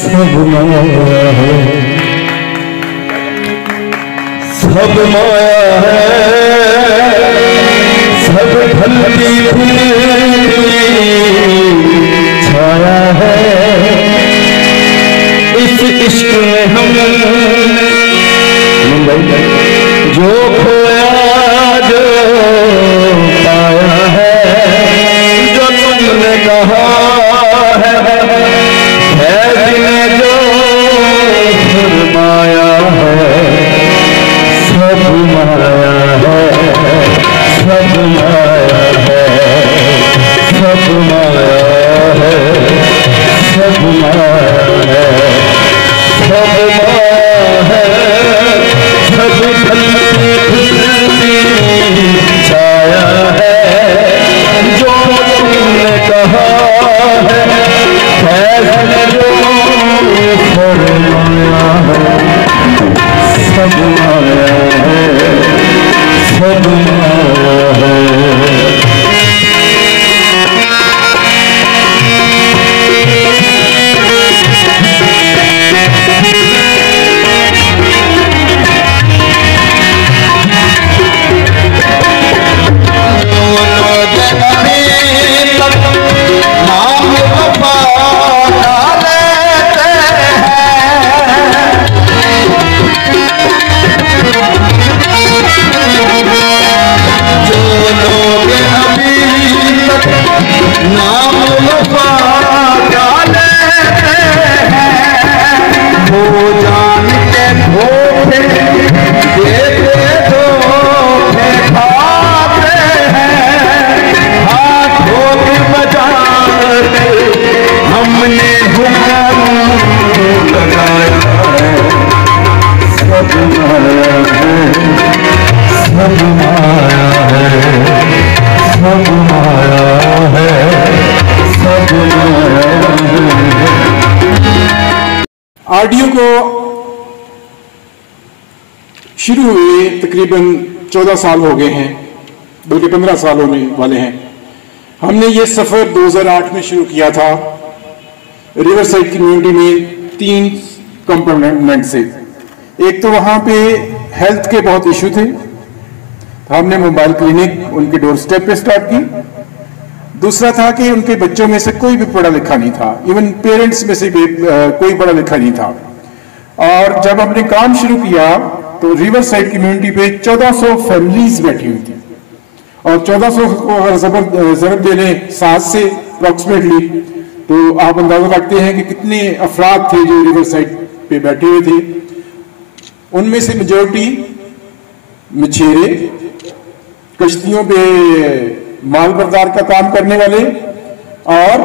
सब माया है, सब माया है, सब ढलती फूलती छाया है। इस इश्क में हमने जो खोया जो पाया है, जो तुमने कहा है जो फरमाया है, सब माया है, सब माया है, सब माया है, सब माया है, सब माया है, सब ढलती फूलती छाया है। जो तुमने कहा है जो फरमाया है, सब माया है, सब माया है। आरडीओ को शुरू हुए तकरीबन 14 साल हो गए हैं, बल्कि 15 साल होने वाले हैं। हमने ये सफर 2008 में शुरू किया था रिवर साइड कम्युनिटी में 3 कंपोनेंट से। एक तो वहां पे हेल्थ के बहुत इशू थे, तो हमने मोबाइल क्लिनिक उनके डोर स्टेप पे स्टार्ट की। दूसरा था कि उनके बच्चों में से कोई भी पढ़ा लिखा नहीं था, इवन पेरेंट्स में से भी कोई पढ़ा लिखा नहीं था। और जब हमने काम शुरू किया तो रिवर साइड कम्युनिटी पे 1400 फैमिलीज बैठी हुई थी, और 1400 को जरूर दे लें 7 से अप्रोक्सीमेटली, तो आप अंदाजा रखते हैं कि कितने अफराद थे जो रिवर साइड पे बैठे हुए थे। उनमें से मेजोरिटी मछेरे, कश्तियों पे माल बर्दार का काम करने वाले और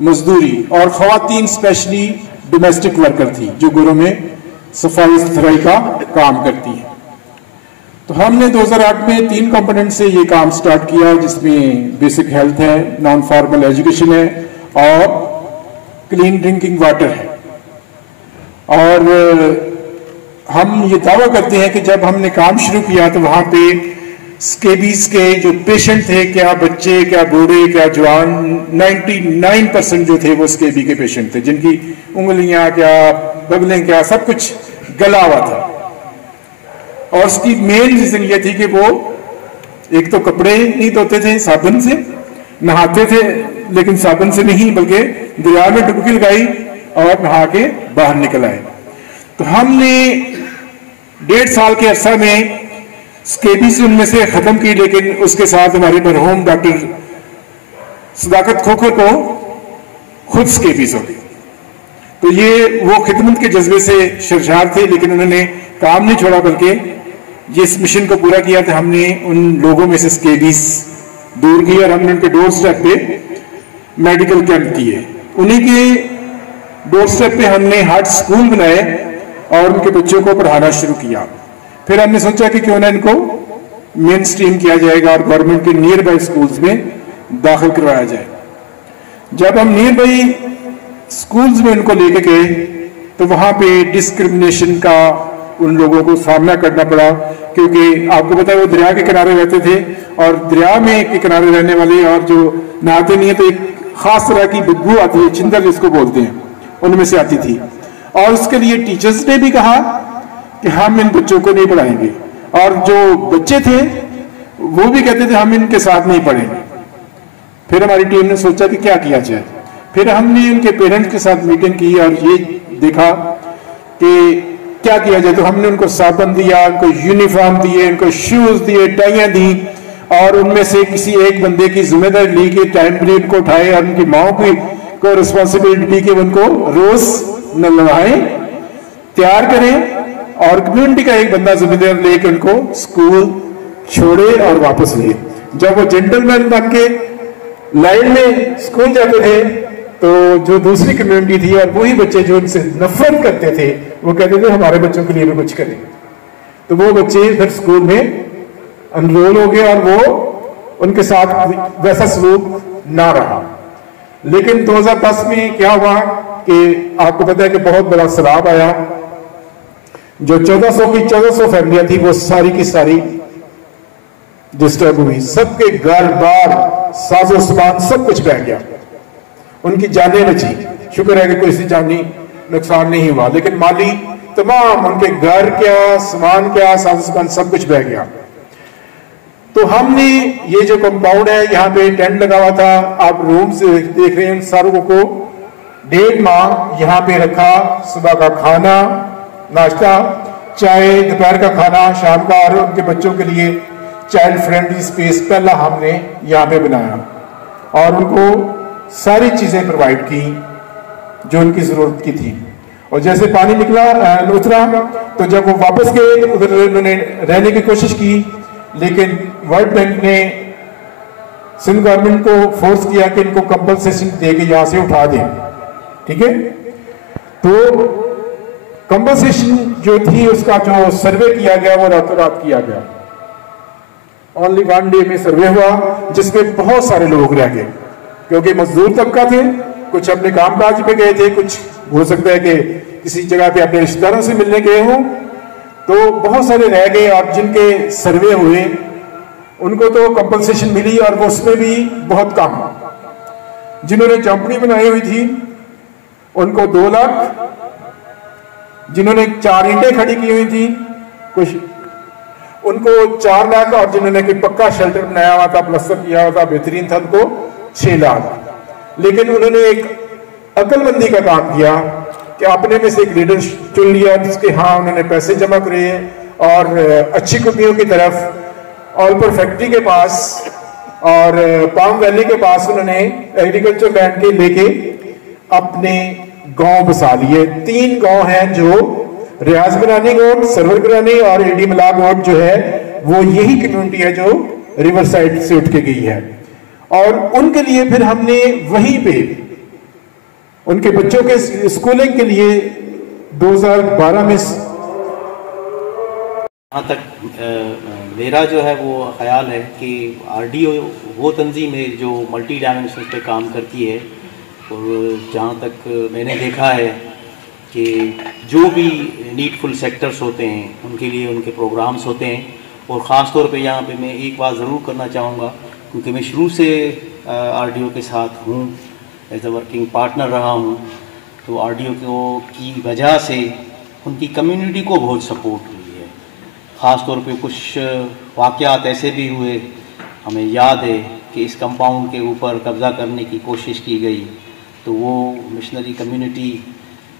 मजदूरी, और खवातीन स्पेशली डोमेस्टिक वर्कर थी जो घरों में सफाई सुथराई का काम करती है। तो हमने 2008 में 3 कंपोनेंट से ये काम स्टार्ट किया, जिसमें बेसिक हेल्थ है, नॉन फॉर्मल एजुकेशन है और क्लीन ड्रिंकिंग वाटर है। और हम ये दावा करते हैं कि जब हमने काम शुरू किया तो वहां पे स्केबीज के जो पेशेंट थे, क्या बच्चे, क्या बूढ़े, क्या जवान, 99% जो थे वो स्केबी के पेशेंट थे, जिनकी उंगलियां क्या बगलें क्या सब कुछ गला हुआ था। और उसकी मेन रीजन ये थी कि वो एक तो कपड़े नहीं धोते थे, साबुन से नहाते थे, लेकिन साबुन से नहीं बल्कि दरिया में डुबकी लगाई और नहा के बाहर निकल आए। तो हमने 1.5 साल के अरसा में स्केबीज उनमें से खत्म की, लेकिन उसके साथ हमारे मरहूम डॉक्टर सदाकत खोखर को खुद स्केबीज हो गई। तो ये वो खिदमत के जज्बे से सरशार थे, लेकिन उन्होंने काम नहीं छोड़ा बल्कि जिस मिशन को पूरा किया था। हमने उन लोगों में से स्केबीज दूर की और हमने उनके डोर स्टेप पे मेडिकल कैंप किए। उन्हीं के डोर स्टेप पे हमने हार्ट स्कूल बनाए और उनके बच्चों को पढ़ाना शुरू किया। फिर हमने सोचा कि क्यों ना इनको मेन स्ट्रीम किया जाएगा और गवर्नमेंट के नियर बाई स्कूल्स में दाखिल करवाया जाए। जब हम नियर बाई स्कूल्स में उनको लेके गए तो वहां पे डिस्क्रिमिनेशन का उन लोगों को सामना करना पड़ा, क्योंकि आपको पता है वो दरिया के किनारे रहते थे और दरिया में के किनारे रहने वाले और जो नहाते नहीं है तो एक खास तरह की बदबू आती है, चिंदर जिसको बोलते हैं, उनमें से आती थी। और उसके लिए टीचर्स ने भी कहा कि हम इन बच्चों को नहीं पढ़ाएंगे, और जो बच्चे थे वो भी कहते थे हम इनके साथ नहीं पढ़ेंगे। फिर हमारी टीम ने सोचा कि क्या किया जाए। फिर हमने उनके पेरेंट्स के साथ मीटिंग की और ये देखा कि क्या किया जाए। तो हमने उनको साबुन दिया, उनको यूनिफॉर्म दिए, उनको शूज दिए, टाइयां दी, और उनमें से किसी एक बंदे की जिम्मेदारी ली कि टाइमली उनको उठाए और उनकी माओ की को रिस्पॉन्सिबिलिटी दी कि उनको रोज नहलाएं, तैयार करें, और कम्युनिटी का एक बंदा जिम्मेदार लेके उनको स्कूल छोड़े और वापस लिए। जब वो जेंटलमैन बन के लाइन में स्कूल जाते थे तो जो दूसरी कम्युनिटी थी और वही बच्चे जो उनसे नफरत करते थे वो कहते थे हमारे बच्चों के लिए भी कुछ करें। तो वो बच्चे फिर स्कूल में एनरोल हो गए और वो उनके साथ वैसा सलूक ना रहा। लेकिन 2010 में क्या हुआ कि आपको पता है कि बहुत बड़ा सैलाब आया, जो 1400 फैमिलियां थी वो सारी की सारी डिस्टर्ब हुई, सबके घर बार साजो सामान सब कुछ बह गया, उनकी जानें बची। शुक्र है कि कोई सी जानी नुकसान नहीं हुआ, लेकिन माली तमाम उनके घर क्या सामान क्या साजो सामान सब कुछ बह गया। तो हमने ये जो कंपाउंड है यहाँ पे टेंट लगा हुआ था, आप रूम से देख रहे हैं, सारों को 1.5 माह यहाँ पे रखा। सुबह का खाना, नाश्ता, चाय, दोपहर का खाना, शाम का, और उनके बच्चों के लिए चाइल्ड फ्रेंडली स्पेस पहला हमने यहाँ पे बनाया और उनको सारी चीजें प्रोवाइड की जो उनकी जरूरत की थी। और जैसे पानी निकला उतरा तो जब वो वापस गए उधर उन्होंने रहने की कोशिश की, लेकिन वर्ल्ड बैंक ने सिंध गवर्नमेंट को फोर्स किया कि इनको कंपनसेशन दे के यहां से उठा दें। ठीक है, तो कंपनसेशन जो थी उसका जो सर्वे किया गया वो रातों रात किया गया। ओनली 1 डे में सर्वे हुआ जिसमें बहुत सारे लोग रह गए, क्योंकि मजदूर तबका थे, कुछ अपने कामकाज पे गए थे, कुछ हो सकता है कि किसी जगह पे अपने रिश्तेदारों से मिलने गए हों, तो बहुत सारे रह गए। और जिनके सर्वे हुए उनको तो कंपनसेशन मिली और वो उसमें भी बहुत कम। जिन्होंने झोंपड़ी बनाई हुई थी उनको 2 लाख, जिन्होंने 4 ईंटें खड़ी की हुई थी कुछ उनको 4 लाख, और जिन्होंने कोई पक्का शेल्टर बनाया हुआ था, प्लस्तर किया हुआ था, बेहतरीन था, उनको 6 लाख। लेकिन उन्होंने एक अक्लमंदी का काम किया कि अपने में से एक लीडर चुन लिया जिसके हाँ उन्होंने पैसे जमा करे और अच्छी कंपनियों की तरफ ऑलपुर फैक्ट्री के पास और पाम वैली के पास उन्होंने एग्रीकल्चर लैंड के लेके अपने गांव बसा लिए। 3 गांव हैं जो रियाज बनानी गोट, सरवर करानी और एडी मला गोट जो है वो यही कम्युनिटी है जो रिवर साइड से उठ के गई है। और उनके लिए फिर हमने वहीं पे उनके बच्चों के स्कूलिंग के लिए 2012 में जहाँ तक मेरा जो है वो ख्याल है कि आरडीओ वो तंजीम है जो मल्टी डायमेंशन पे काम करती है। और जहाँ तक मैंने देखा है कि जो भी नीडफुल सेक्टर्स होते हैं उनके लिए उनके प्रोग्राम्स होते हैं। और ख़ास तौर पे यहाँ पे मैं एक बात ज़रूर करना चाहूँगा, क्योंकि मैं शुरू से आरडीओ के साथ हूँ, एज अ वर्किंग पार्टनर रहा हूँ, तो आरडीओ की वजह से उनकी कम्युनिटी को बहुत सपोर्ट हुई है। ख़ास तौर पे कुछ वाक़यात ऐसे भी हुए, हमें याद है कि इस कंपाउंड के ऊपर कब्ज़ा करने की कोशिश की गई, तो वो मिशनरी कम्युनिटी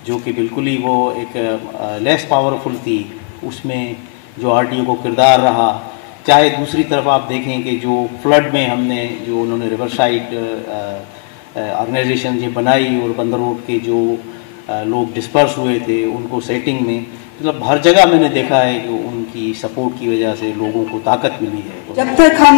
जो कि बिल्कुल ही वो एक लेस पावरफुल थी, उसमें जो आरडीओ को किरदार रहा। चाहे दूसरी तरफ आप देखें कि जो फ्लड में हमने जो उन्होंने रिवर साइड ऑर्गेनाइजेशन ये बनाई और बंदर रोड के जो लोग डिस्पर्स हुए थे उनको सेटिंग में, मतलब हर जगह मैंने देखा है कि उनकी सपोर्ट की वजह से लोगों को ताकत मिली है। जब तक हम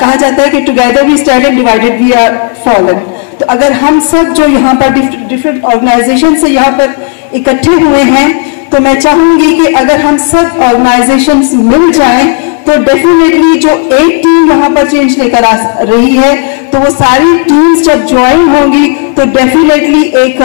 कहा जाता है कि together we stand and divided we are fallen, तो अगर हम सब जो यहाँ पर डिफरेंट ऑर्गेनाइजेशन से यहाँ पर इकट्ठे हुए हैं, तो मैं चाहूंगी कि अगर हम सब ऑर्गेनाइजेशंस मिल जाएं तो डेफिनेटली जो एक टीम यहाँ पर चेंज लेकर आ रही है, तो वो सारी टीम्स जब ज्वाइन होंगी तो डेफिनेटली एक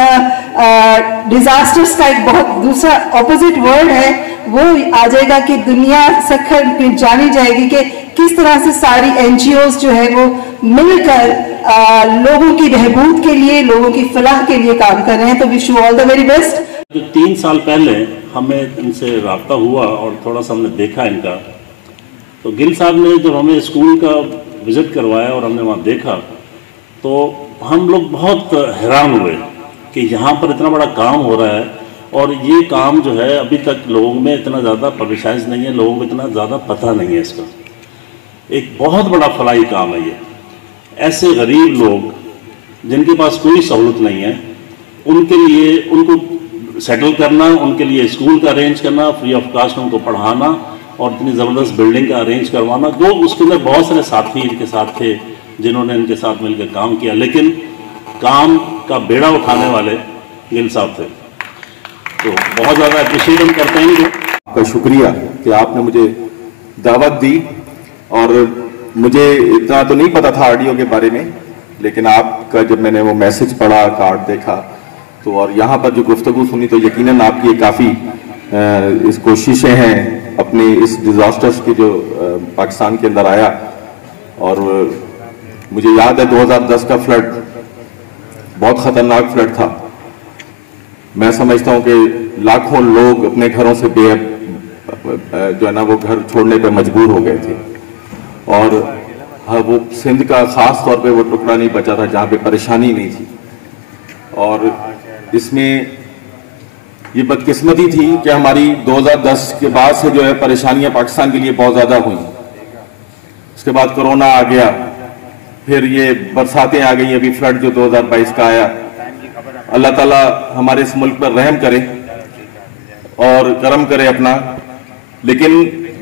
डिजास्टर्स का एक बहुत दूसरा ऑपोजिट वर्ड है वो आ जाएगा कि दुनिया सखर जानी जाएगी कि किस तरह से सारी एनजीओज जो है वो मिलकर लोगों की बहबूद के लिए, लोगों की फलाह के लिए काम कर रहे हैं। तो wish you all the very best. जो 3 साल पहले हमें इनसे रब्ता हुआ और थोड़ा सा हमने देखा इनका, तो गिल साहब ने जब हमें स्कूल का विज़िट करवाया और हमने वहाँ देखा तो हम लोग बहुत हैरान हुए कि यहाँ पर इतना बड़ा काम हो रहा है और ये काम जो है अभी तक लोगों में इतना ज़्यादा पब्लिसाइज नहीं है, लोगों को इतना ज़्यादा पता नहीं है इसका। एक बहुत बड़ा फलाही काम है ये। ऐसे गरीब लोग जिनके पास कोई सहूलत नहीं है, उनके लिए उनको सेटल करना, उनके लिए स्कूल का अरेंज करना, फ्री ऑफ कास्ट उनको पढ़ाना और इतनी ज़बरदस्त बिल्डिंग का अरेंज करवाना। जो उसके अंदर बहुत सारे साथी इनके साथ थे जिन्होंने इनके साथ मिलकर काम किया, लेकिन काम का बेड़ा उठाने वाले गिल साहब थे। तो बहुत ज़्यादा अप्रिशिएट हम करते हैं आपका शुक्रिया कि आपने मुझे दावत दी। और मुझे इतना तो नहीं पता था आरडीओ के बारे में, लेकिन आपका जब मैंने वो मैसेज पढ़ा, कार्ड देखा, तो और यहाँ पर जो गुफ्तगू सुनी, तो यकीनन आपकी काफ़ी इस कोशिशें हैं अपने इस डिज़ास्टर्स के जो पाकिस्तान के अंदर आया। और मुझे याद है 2010 का फ्लड बहुत ख़तरनाक फ्लड था। मैं समझता हूँ कि लाखों लोग अपने घरों से जो है ना वो घर छोड़ने पर मजबूर हो गए थे। और हाँ, वो सिंध का ख़ास तौर पे वो टुकड़ा नहीं बचा था जहाँ पे परेशानी नहीं थी। और इसमें ये बदकिस्मती थी कि हमारी 2010 के बाद से जो है परेशानियां पाकिस्तान के लिए बहुत ज़्यादा हुई। उसके बाद कोरोना आ गया, फिर ये बरसातें आ गई, अभी फ्लड जो 2022 का आया। अल्लाह ताला हमारे इस मुल्क पर रहम करे और करम करे अपना। लेकिन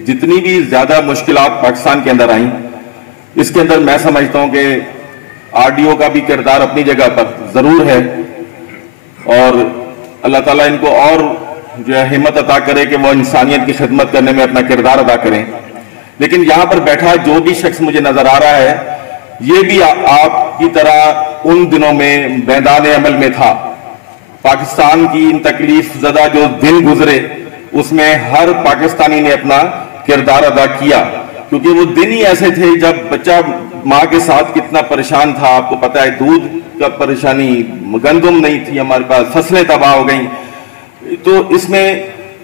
जितनी भी ज़्यादा मुश्किलात पाकिस्तान के अंदर आई, इसके अंदर मैं समझता हूँ कि आरडीओ का भी किरदार अपनी जगह पर ज़रूर है। और अल्लाह ताला इनको और जो है हिम्मत अता करे कि वो इंसानियत की खिदमत करने में अपना किरदार अदा करें। लेकिन यहाँ पर बैठा जो भी शख्स मुझे नजर आ रहा है, ये भी आपकी तरह उन दिनों में मैदान अमल में था। पाकिस्तान की इन तकलीफ ज़दा जो दिन गुजरे, उसमें हर पाकिस्तानी ने अपना किरदार अदा किया, क्योंकि वो दिन ही ऐसे थे जब बच्चा माँ के साथ कितना परेशान था। आपको पता है, दूध का परेशानी, गंदम नहीं थी हमारे पास, फसलें तबाह हो गई। तो इसमें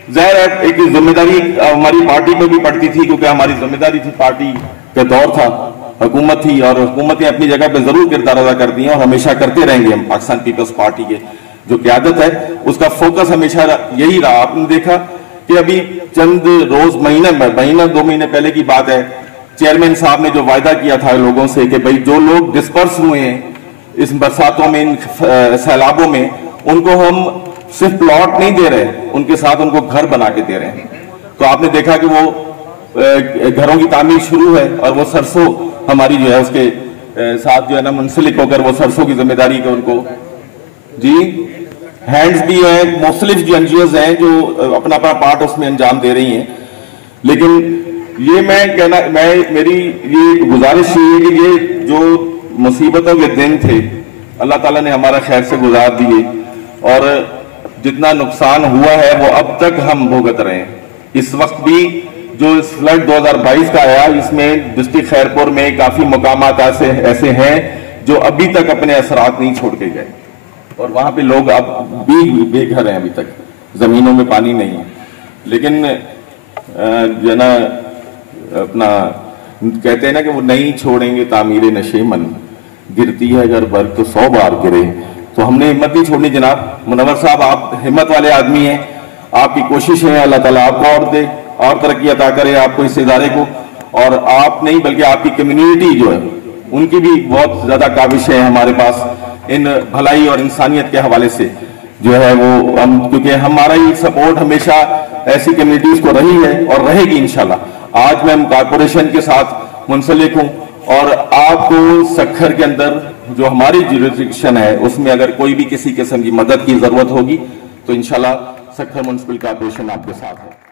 ज़ाहिर है एक जिम्मेदारी हमारी पार्टी पर भी पड़ती थी, क्योंकि हमारी जिम्मेदारी थी, पार्टी का दौर था, हुकूमत थी, और हुकूमतें अपनी जगह पर जरूर किरदार अदा करती हैं और हमेशा करते रहेंगे। हम पाकिस्तान पीपल्स पार्टी के जो क़यादत है, उसका फोकस हमेशा यही रहा। आपने देखा कि अभी चंद रोज महीना 2 महीने पहले की बात है, चेयरमैन साहब ने जो वायदा किया था लोगों से कि भाई जो लोग डिस्पर्स हुए हैं इस बरसातों में, इन सैलाबों में, उनको हम सिर्फ प्लॉट नहीं दे रहे, उनके साथ उनको घर बना के दे रहे हैं। तो आपने देखा कि वो घरों की तामीर शुरू है और वो सरसों हमारी जो है उसके साथ जो है ना मुंसलिक होकर वो सरसों की जिम्मेदारी को उनको जी हैंड्स भी है, मुख्तलिफ जो एनजीओज हैं जो अपना अपना पार्ट उसमें अंजाम दे रही हैं। लेकिन ये मेरी ये गुजारिश है कि ये जो मुसीबतों के दिन थे, अल्लाह ताला ने हमारा खैर से गुजार दिए और जितना नुकसान हुआ है वो अब तक हम भुगत रहे हैं। इस वक्त भी जो फ्लड 2022 का आया, इसमें डिस्ट्रिक्ट खैरपुर में काफी मकामात ऐसे हैं जो अभी तक अपने असरात नहीं छोड़ के गए और वहां पे लोग अब भी बेघर हैं, अभी तक जमीनों में पानी नहीं है। लेकिन जो है ना अपना कहते हैं ना कि वो नहीं छोड़ेंगे तामीरे नशेमन, गिरती है अगर बर्फ तो 100 बार गिरे। तो हमने हिम्मत नहीं छोड़नी जनाब। मुनव्वर साहब, आप हिम्मत वाले आदमी हैं, आपकी कोशिश है, अल्लाह ताला आपको और दे और तरक्की अता करे आपको, इस इदारे को। और आप नहीं बल्कि आपकी कम्युनिटी जो है उनकी भी बहुत ज्यादा काविश है हमारे पास इन भलाई और इंसानियत के हवाले से जो है वो हम, क्योंकि हमारा ही सपोर्ट हमेशा ऐसी कम्युनिटीज को रही है और रहेगी इंशाल्लाह। आज मैं कॉर्पोरेशन के साथ मुंसलिक हूं और आपको सखर के अंदर जो हमारी जुरिडिक्शन है उसमें अगर कोई भी किसी किस्म की मदद की जरूरत होगी तो इंशाल्लाह सखर म्युनिसिपल कॉर्पोरेशन आपके साथ है।